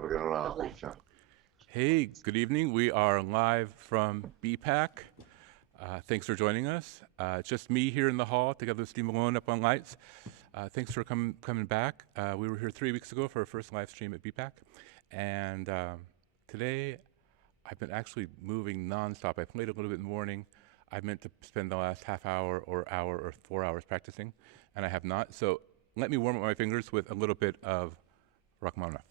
perché non ha la cuffia. Hey, good evening. We are live from BPAC. Thanks for joining us. Just me here in the hall together with Steve Malone up on lights. Thanks for coming back. We were here 3 weeks ago for our first live stream at BPAC. And today, I've been actually moving nonstop. I played a little bit in the morning. I meant to spend the last half hour or 4 hours practicing, and I have not. So let me warm up my fingers with a little bit of Rachmaninoff.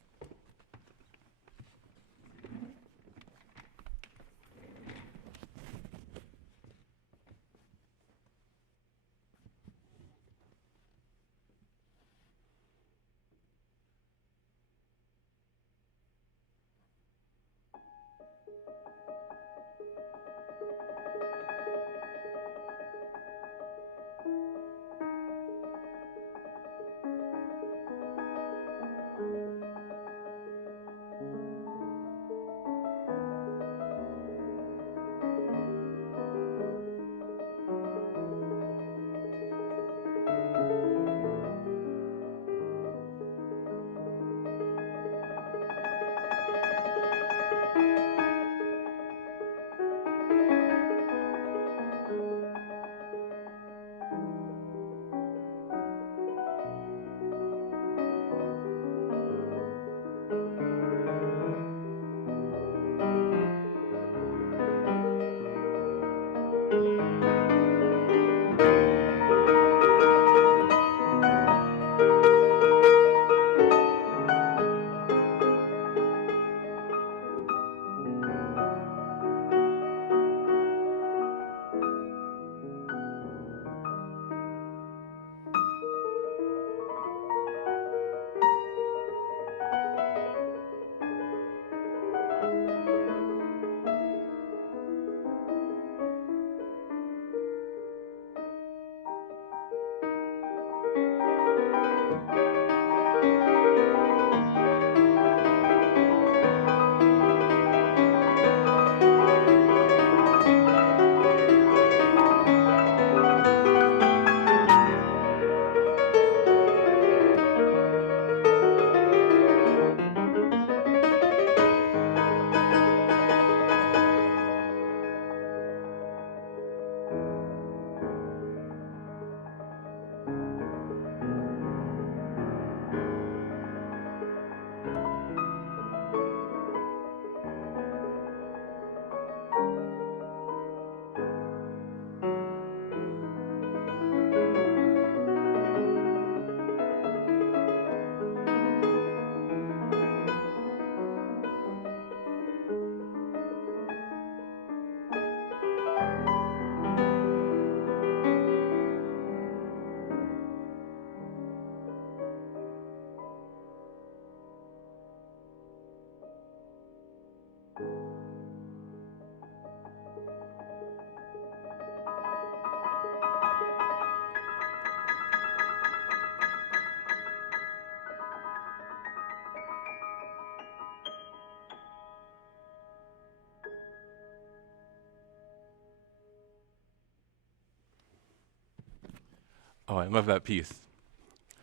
Oh, I love that piece.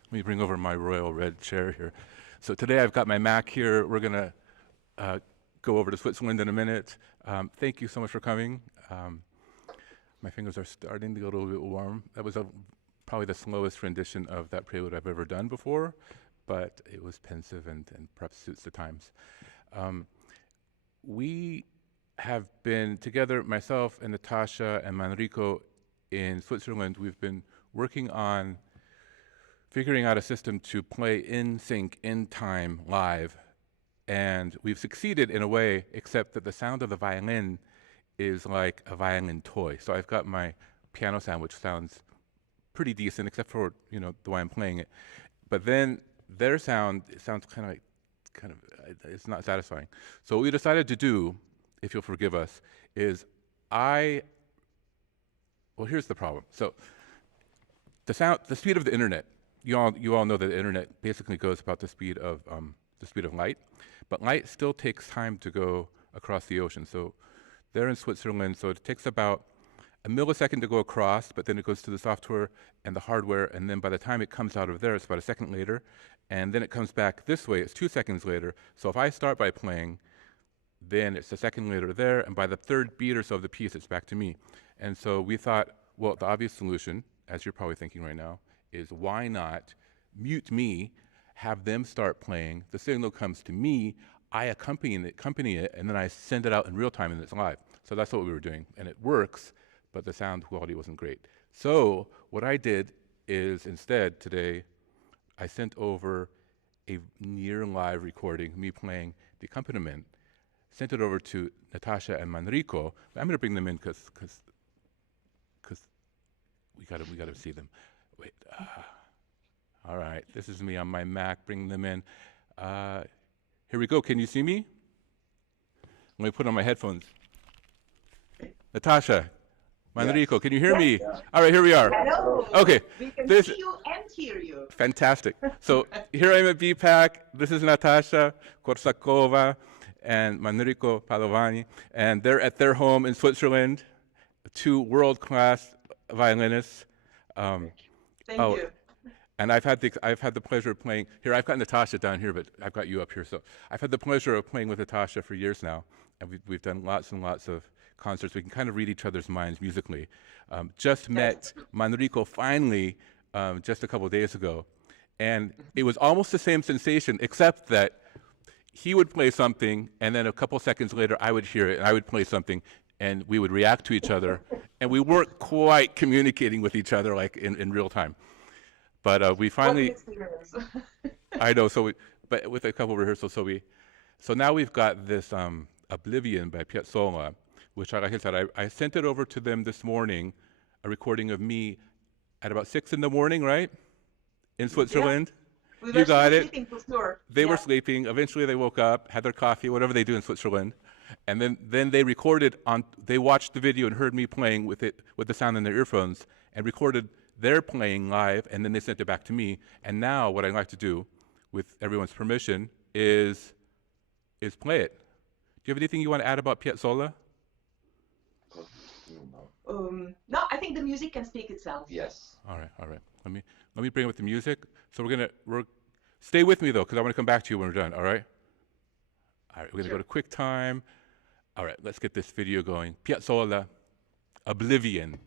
Let me bring over my royal red chair here. So today I've got my Mac here. We're going to go over to Switzerland in a minute. Thank you so much for coming. My fingers are starting to get a little bit warm. That was probably the slowest rendition of that prelude I've ever done before, but it was pensive and perhaps suits the times. We have been together, myself and Natasha and Manrico in Switzerland. We've been working on figuring out a system to play in sync, in time, live. And we've succeeded in a way, except that the sound of the violin is like a violin toy. So I've got my piano sound, which sounds pretty decent, except for, you know, the way I'm playing it. But then their sound, it sounds kind of, it's not satisfying. So what we decided to do, if you'll forgive us, is well, here's the problem. So the speed of the internet, you all know that the internet basically goes about the speed of light, but light still takes time to go across the ocean. So they're in Switzerland, so it takes about a millisecond to go across, but then it goes to the software and the hardware, and then by the time it comes out of there, it's about a second later, and then it comes back this way, it's 2 seconds later. So if I start by playing, then it's a second later there, and by the third beat or so of the piece, it's back to me. And so we thought, well, the obvious solution, as you're probably thinking right now, is why not mute me, have them start playing, the signal comes to me, I accompany it, and then I send it out in real time and it's live. So that's what we were doing, and it works, but the sound quality wasn't great. So what I did is instead today, I sent over a near live recording, me playing the accompaniment, sent it over to Natasha and Manrico. I'm gonna bring them in because we gotta see them. Wait, all right, this is me on my Mac, bringing them in. Here we go, can you see me? Let me put on my headphones. Natasha, Manrico, yes. Can you hear me? Yeah. All right, here we are. Hello. Okay. We can see you and hear you. Fantastic. So here I am at BPAC. This is Natasha Korsakova and Manrico Padovani, and they're at their home in Switzerland, 2 world-class violinists. Thank you. And I've had the pleasure of playing here. I've got Natasha down here, but I've got you up here. So I've had the pleasure of playing with Natasha for years now, and we've done lots and lots of concerts. We can kind of read each other's minds musically. Just met Manrico finally just a couple of days ago, and it was almost the same sensation, except that he would play something, and then a couple seconds later I would hear it, and I would play something, and we would react to each other, and we weren't quite communicating with each other like in real time. But we finally, I know, but with a couple of rehearsals, so now we've got this Oblivion by Piazzolla, which, like I said, I sent it over to them this morning, a recording of me at about 6 in the morning, right? In Switzerland. Yeah. You got it. Sleeping for sure. They were sleeping. Eventually they woke up, had their coffee, whatever they do in Switzerland. And then they recorded they watched the video and heard me playing with the sound in their earphones and recorded their playing live, and then they sent it back to me. And now what I'd like to do, with everyone's permission, is play it. Do you have anything you want to add about Piazzolla? No, I think the music can speak itself. Yes. All right. Let me bring up the music. So we're stay with me though, because I want to come back to you when we're done. All right. All right. We're gonna go to QuickTime. All right. Let's get this video going. Piazzolla, Oblivion.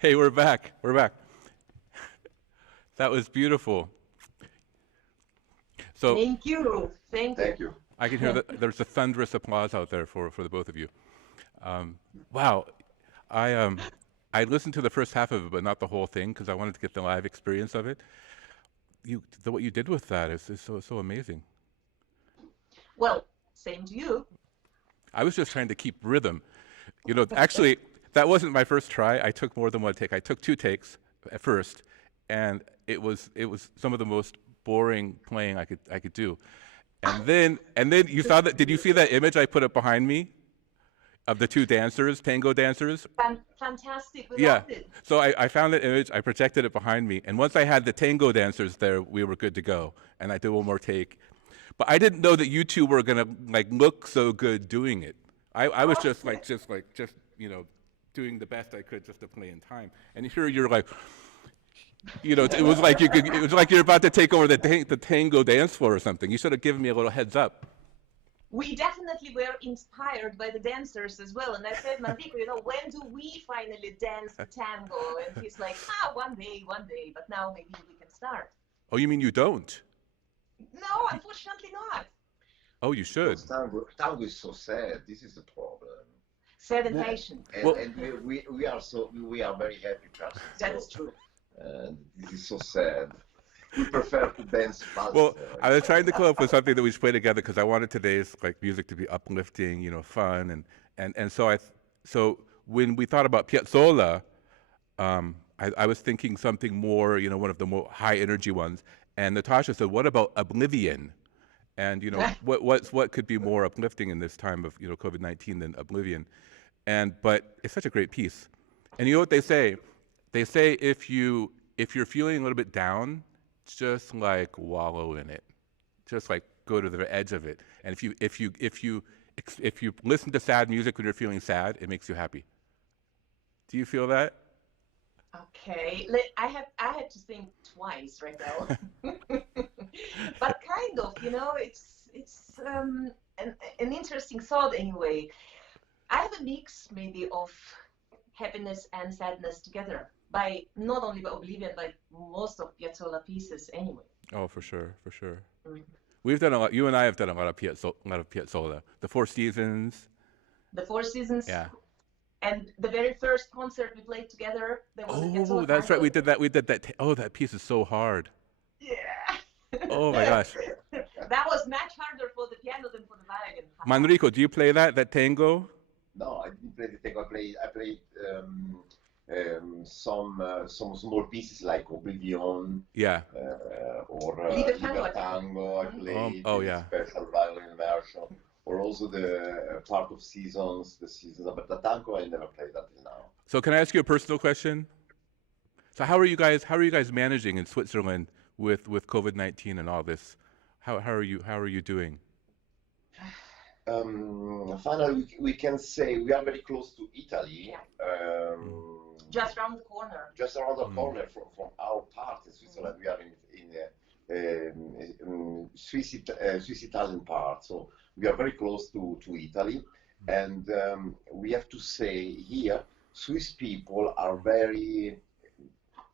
Hey, we're back. We're back. That was beautiful. So Thank you. Thank you. I can hear that there's a thunderous applause out there for the both of you. Wow, I listened to the first half of it, but not the whole thing because I wanted to get the live experience of it. What you did with that is so amazing. Well, same to you. I was just trying to keep rhythm. You know, actually, that wasn't my first try. I took more than one take. I took 2 takes at first, and it was some of the most boring playing I could do. And then you saw that. Did you see that image I put up behind me of the 2 dancers, tango dancers? Fantastic. We Yeah. loved it. So I found that image. I projected it behind me, and once I had the tango dancers there, we were good to go. And I did one more take. But I didn't know that you 2 were gonna like look so good doing it. I was just you know, doing the best I could just to play in time. And here you're like, you know, it was like you're about to take over the tango dance floor or something. You should have given me a little heads up. We definitely were inspired by the dancers as well. And I said, Manrico, you know, when do we finally dance the tango? And he's like, one day. But now maybe we can start. Oh, you mean you don't? No, unfortunately not. Oh, you should. Tango is so sad. This is the problem. Sad and patient. And, Well- and we are very happy persons. That is true. And this is so sad. We prefer to dance faster. Well, I was trying to come up with something that we should play together because I wanted today's like music to be uplifting, you know, fun, and so when we thought about Piazzolla, I was thinking something more, you know, one of the more high energy ones. And Natasha said, "What about Oblivion?" And you know, what could be more uplifting in this time of, you know, COVID-19 than Oblivion? But it's such a great piece. And you know what they say? They say if you're feeling a little bit down, just like wallow in it, just like go to the edge of it. And if you listen to sad music when you're feeling sad, it makes you happy. Do you feel that? Okay, I had to think twice right now. But kind of, you know, it's an interesting thought anyway. I have a mix maybe of happiness and sadness together by not only by Oblivion, but most of Piazzolla pieces anyway. Oh, for sure, for sure. Mhm. We've done a lot. You and I have done a lot of Piazzolla. The Four Seasons. The Four Seasons. Yeah. And the very first concert we played together, there was a Oh, Piazzolla that's right. We tango. did that. Oh, that piece is so hard. Yeah. Oh my gosh. That was much harder for the piano than for the violin. Manrico, do you play that tango? No, I didn't play the tango. I played some small pieces like Oblivion Yeah. or Liebe Tango, Liebe Tango. I played oh, the yeah. special violin version, or also the part of seasons, but the tango I never played until now. So can I ask you a personal question? So how are you guys managing in Switzerland with COVID-19 and all this? How are you doing? Finally, we can say we are very close to Italy. Just around the corner. Just around the corner from our part in Switzerland. We are in Swiss Italian part, so we are very close to Italy. And we have to say here, Swiss people are very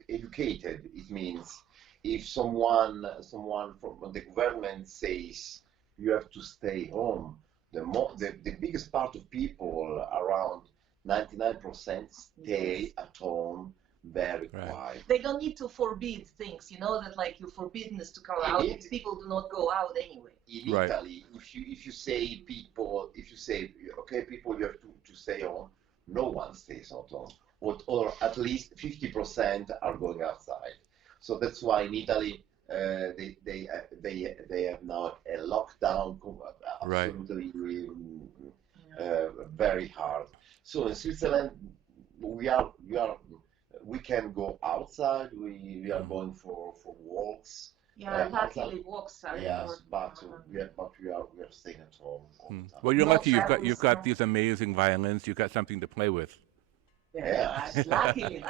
educated. It means if someone from the government says you have to stay home, the biggest part of people, around 99%, stay at home very quiet. They don't need to forbid things, you know, that like you're forbidden to come out. People do not go out anyway. In Italy, if you say okay, people, you have to stay home, no one stays at home, or at least 50% are going outside. So that's why in Italy they have now a lockdown, absolutely very hard. So in Switzerland we can go outside. We are going for walks. Yeah, luckily walks are. Yes, but we are staying at home all the time. Well, you're No lucky. You've got travels, these amazing violins. You've got something to play with. Yes, luckily,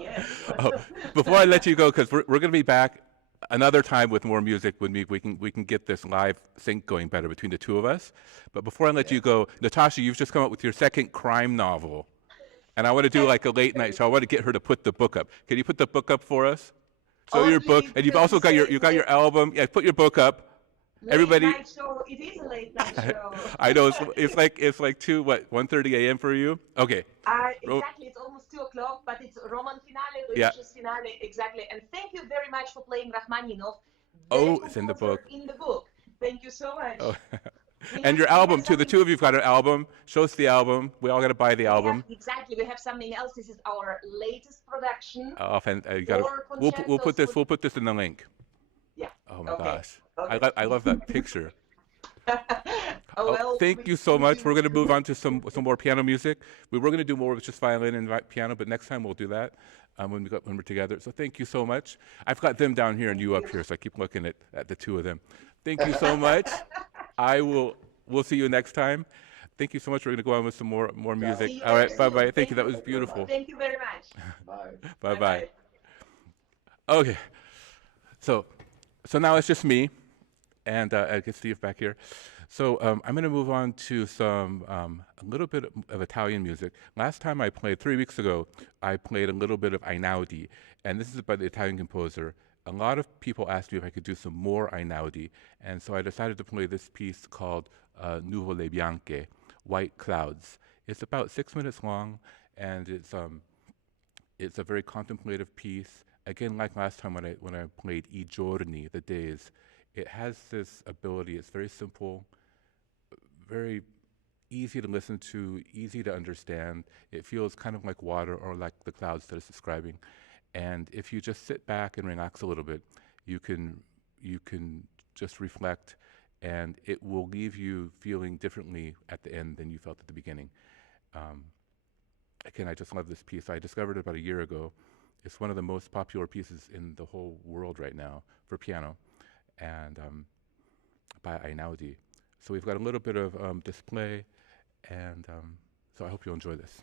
yes. Oh, before I let you go, because we're going to be back another time with more music when we can get this live sync going better between the two of us. But before I let you go, Natasha, you've just come up with your second crime novel. And I want to do like a late night, so I want to get her to put the book up. Can you put the book up for us? Show your book, Only and you've because also got your album. Yeah, put your book up. late Everybody, night show. It is a late night show. I know it's like 1:30 a.m. for you. Okay. Exactly. It's almost 2 o'clock, but it's Roman finale, Yeah. religious finale. Exactly. And thank you very much for playing Rachmaninoff. Oh, it's in the book. In the book. Thank you so much. Oh. And your album too. The two of you've got an album. Show us the album. We all got to buy the album. Exactly. We have something else. This is our latest production. We'll put this in the link. Yeah. Oh my gosh. Okay. I love that picture. Well, thank you so much. We're going to move on to some more piano music. We were going to do more with just violin and piano, but next time we'll do that when we're together. So thank you so much. I've got them down here and you up here, so I keep looking at the two of them. Thank you so much. We'll see you next time. Thank you so much. We're going to go on with some more music. All right, bye-bye. Thank you. That was beautiful. Thank you very much. Bye. Bye-bye. Okay. So now it's just me, and I get Steve back here. So I'm going to move on to a little bit of Italian music. Last time I played, 3 weeks ago, I played a little bit of Einaudi, and this is by the Italian composer. A lot of people asked me if I could do some more Einaudi, and so I decided to play this piece called Nuvole Bianche, White Clouds. It's about 6 minutes long, and it's a very contemplative piece. Again, like last time when I played I Giorni, the days, it has this ability. It's very simple, very easy to listen to, easy to understand. It feels kind of like water or like the clouds that it's describing. And if you just sit back and relax a little bit, you can just reflect, and it will leave you feeling differently at the end than you felt at the beginning. Again, I just love this piece. I discovered it about a year ago. It's one of the most popular pieces in the whole world right now for piano, and by Einaudi. So we've got a little bit of display, and so I hope you'll enjoy this.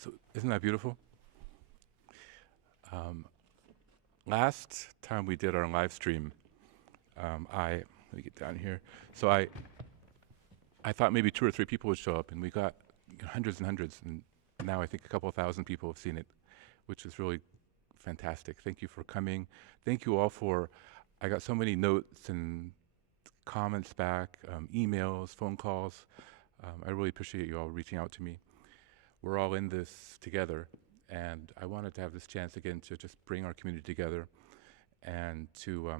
So isn't that beautiful? Last time we did our live stream, let me get down here. So I thought maybe 2 or 3 people would show up, and we got hundreds and hundreds, and now I think a couple of thousand people have seen it, which is really fantastic. Thank you for coming. Thank you all I got so many notes and comments back, emails, phone calls. I really appreciate you all reaching out to me. We're all in this together, and I wanted to have this chance again to just bring our community together and to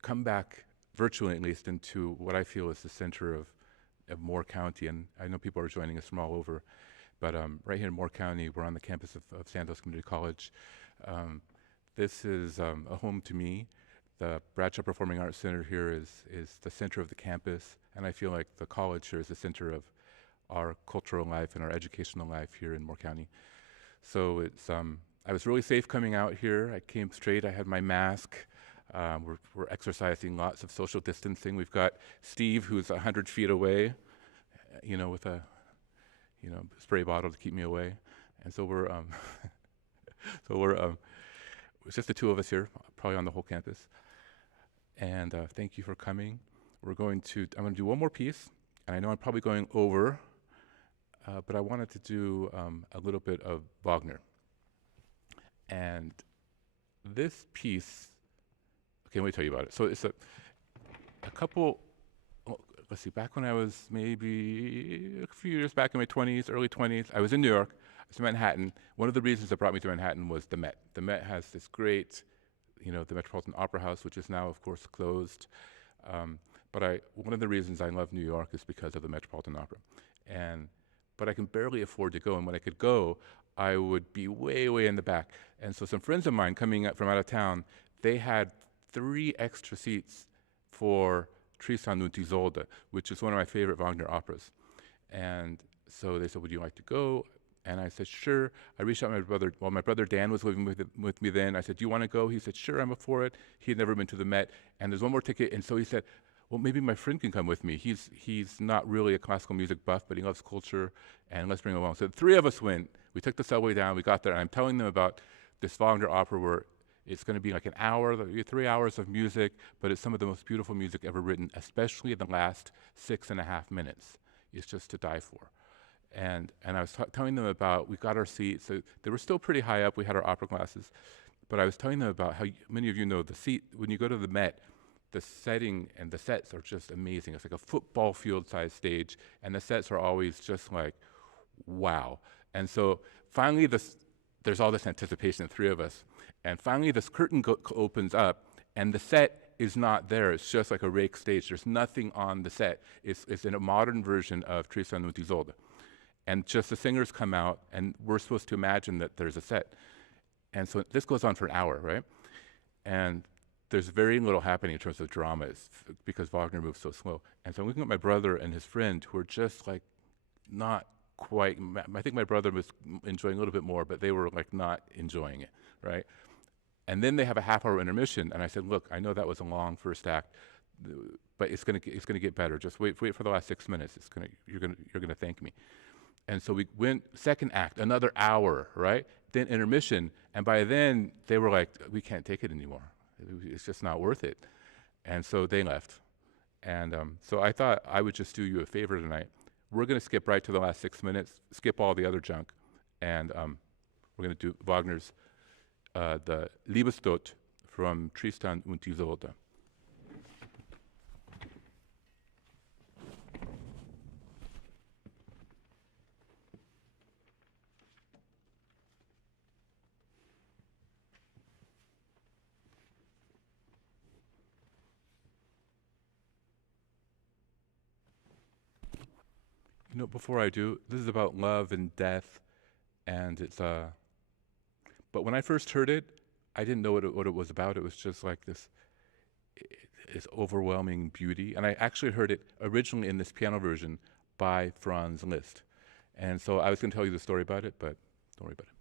come back virtually, at least, into what I feel is the center of Moore County. And I know people are joining us from all over, but right here in Moore County, we're on the campus of Santos Community College. This is a home to me. The Bradshaw Performing Arts Center here is the center of the campus, and I feel like the college here is the center of our cultural life and our educational life here in Moore County. So it's I was really safe coming out here. I came straight. I had my mask. We're exercising lots of social distancing. We've got Steve, who's 100 feet away, with a spray bottle to keep me away. And so we're it's just the 2 of us here, probably on the whole campus. And thank you for coming. I'm going to do one more piece, and I know I'm probably going over, but I wanted to do a little bit of Wagner. And this piece, okay, let me tell you about it. So it's a couple, let's see, back when I was maybe a few years back in my 20s, early 20s, I was in New York, I was in Manhattan. One of the reasons that brought me to Manhattan was the Met. The Met has this great, the Metropolitan Opera House, which is now, of course, closed. But one of the reasons I love New York is because of the Metropolitan Opera. But I can barely afford to go, and when I could go, I would be way, way in the back. And so some friends of mine coming up from out of town, they had 3 extra seats for Tristan und Isolde, which is one of my favorite Wagner operas. And so they said, would you like to go? And I said, sure. I reached out to my brother. Well, my brother Dan was living with me then. I said, do you want to go? He said, sure, I'm up for it. He had never been to the Met. And there's one more ticket. And so he said, well, maybe my friend can come with me. He's not really a classical music buff, but he loves culture, and let's bring him along. So the 3 of us went. We took the subway down. We got there, and I'm telling them about this Wagner opera where it's going to be like an hour, 3 hours of music, but it's some of the most beautiful music ever written, especially in the last 6.5 minutes. It's just to die for. And I was telling them about, we got our seats. So they were still pretty high up. We had our opera classes. But I was telling them about how many of you know the seat, when you go to the Met, the setting and the sets are just amazing. It's like a football field-sized stage, and the sets are always just like, wow. And so finally, there's all this anticipation, the 3 of us. And finally, this curtain opens up, and the set is not there. It's just like a rake stage. There's nothing on the set. It's in a modern version of Tristan und Isolde. And just the singers come out, and we're supposed to imagine that there's a set. And so this goes on for an hour, right? And there's very little happening in terms of drama because Wagner moves so slow. And so I'm looking at my brother and his friend who are just like not quite, I think my brother was enjoying a little bit more, but they were like not enjoying it, right? And then they have a half-hour intermission, and I said, look, I know that was a long first act, but it's gonna get better. Just wait for the last 6 minutes. You're gonna thank me. And so we went second act, another hour, right? Then intermission, and by then they were like, we can't take it anymore. It's just not worth it. And so they left. And so I thought I would just do you a favor tonight. We're going to skip right to the last 6 minutes, skip all the other junk, and we're going to do Wagner's the Liebestod from Tristan und Isolde. Before I do, this is about love and death, and it's but when I first heard it, I didn't know what it was about. It was just like this overwhelming beauty, and I actually heard it originally in this piano version by Franz Liszt. And so I was going to tell you the story about it, but don't worry about it.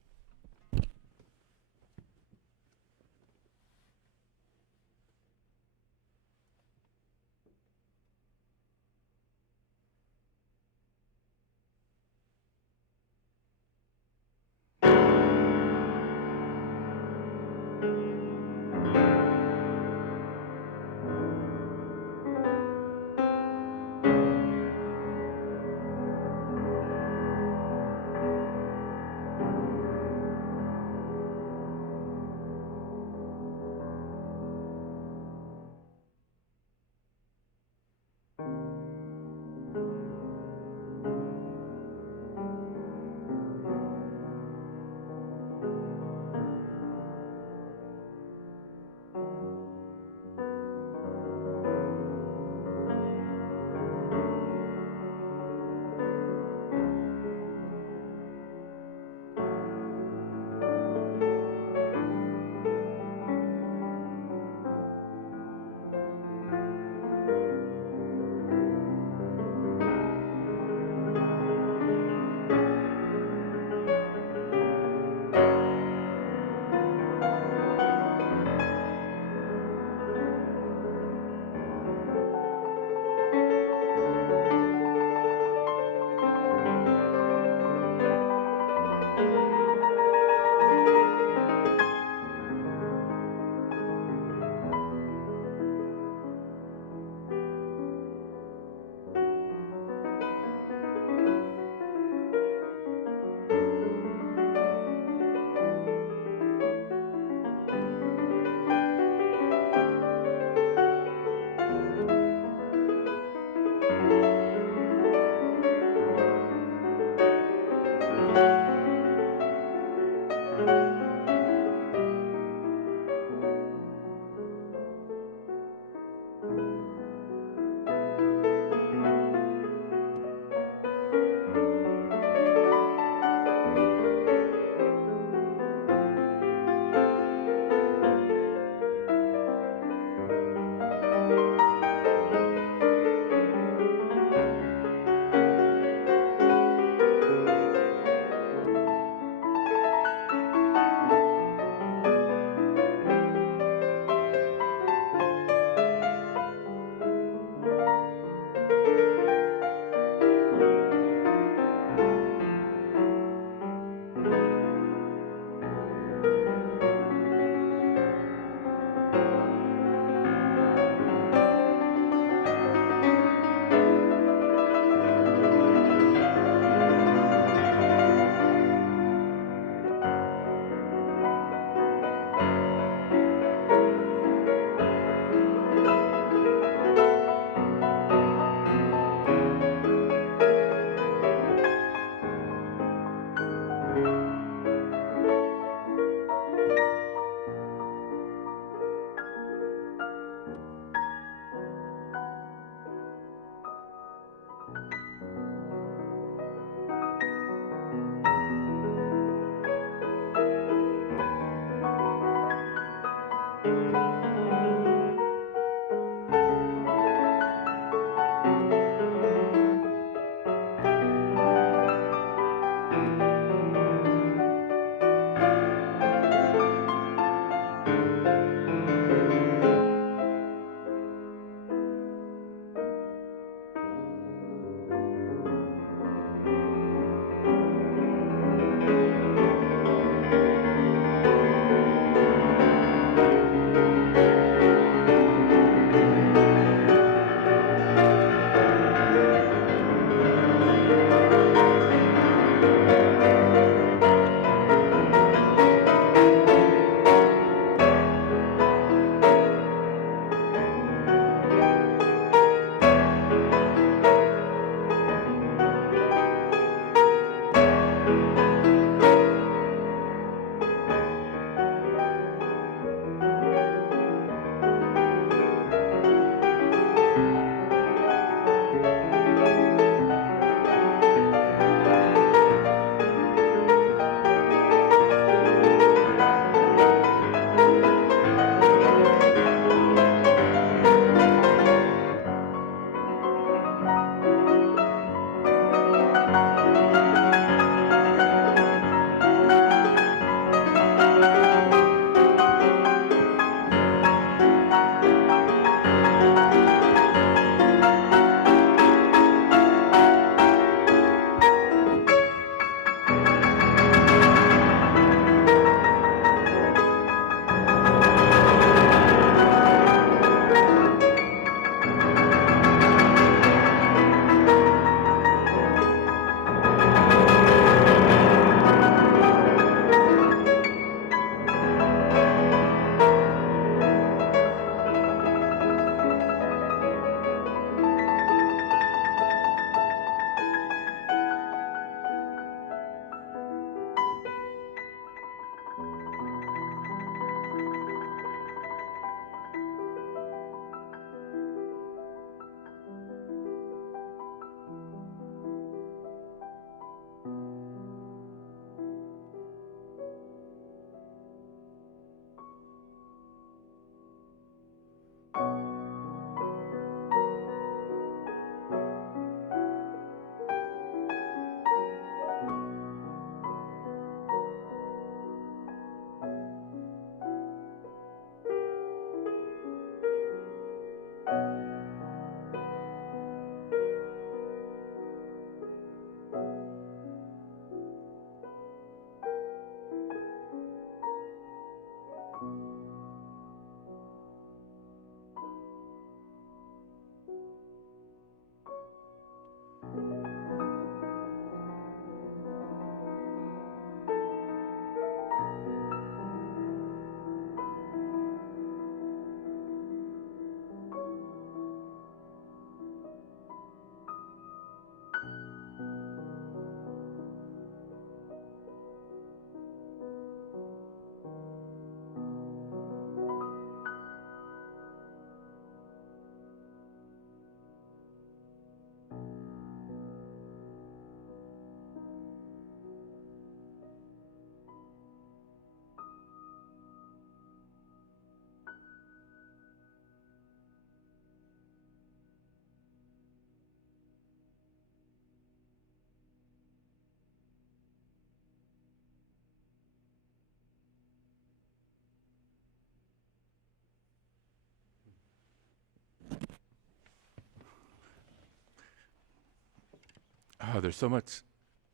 Oh, there's so much.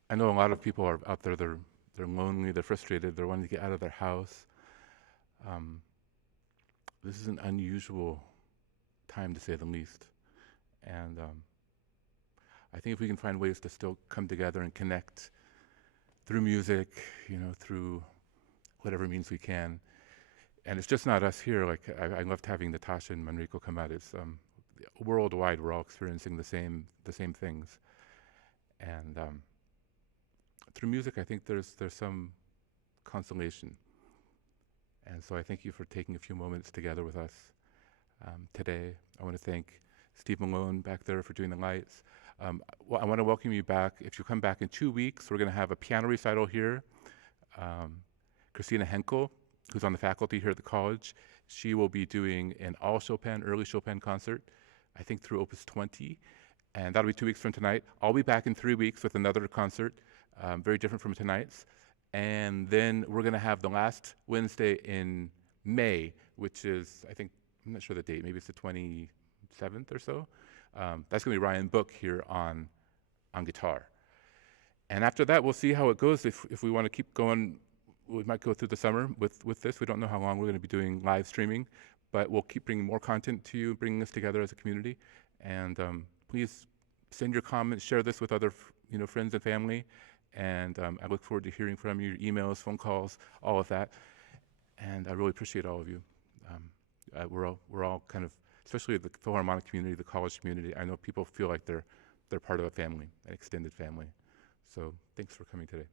I know a lot of people are out there. They're lonely. They're frustrated. They're wanting to get out of their house. This is an unusual time, to say the least. And I think if we can find ways to still come together and connect through music, through whatever means we can. And it's just not us here. Like I loved having Natasha and Manrico come out. It's worldwide. We're all experiencing the same things. And through music, I think there's some consolation. And so I thank you for taking a few moments together with us today. I want to thank Steve Malone back there for doing the lights. I want to welcome you back. If you come back in 2 weeks, we're going to have a piano recital here. Christina Henkel, who's on the faculty here at the college, she will be doing an all Chopin, early Chopin concert, I think through Opus 20. And that'll be 2 weeks from tonight. I'll be back in 3 weeks with another concert, very different from tonight's. And then we're going to have the last Wednesday in May, which is, I think, I'm not sure the date, maybe it's the 27th or so. That's going to be Ryan Book here on guitar. And after that, we'll see how it goes. If we want to keep going, we might go through the summer with this. We don't know how long we're going to be doing live streaming, but we'll keep bringing more content to you, bringing us together as a community. And please send your comments, share this with other friends and family. And I look forward to hearing from you, your emails, phone calls, all of that. And I really appreciate all of you. We're all kind of, especially the Philharmonic community, the college community. I know people feel like they're part of a family, an extended family. So thanks for coming today.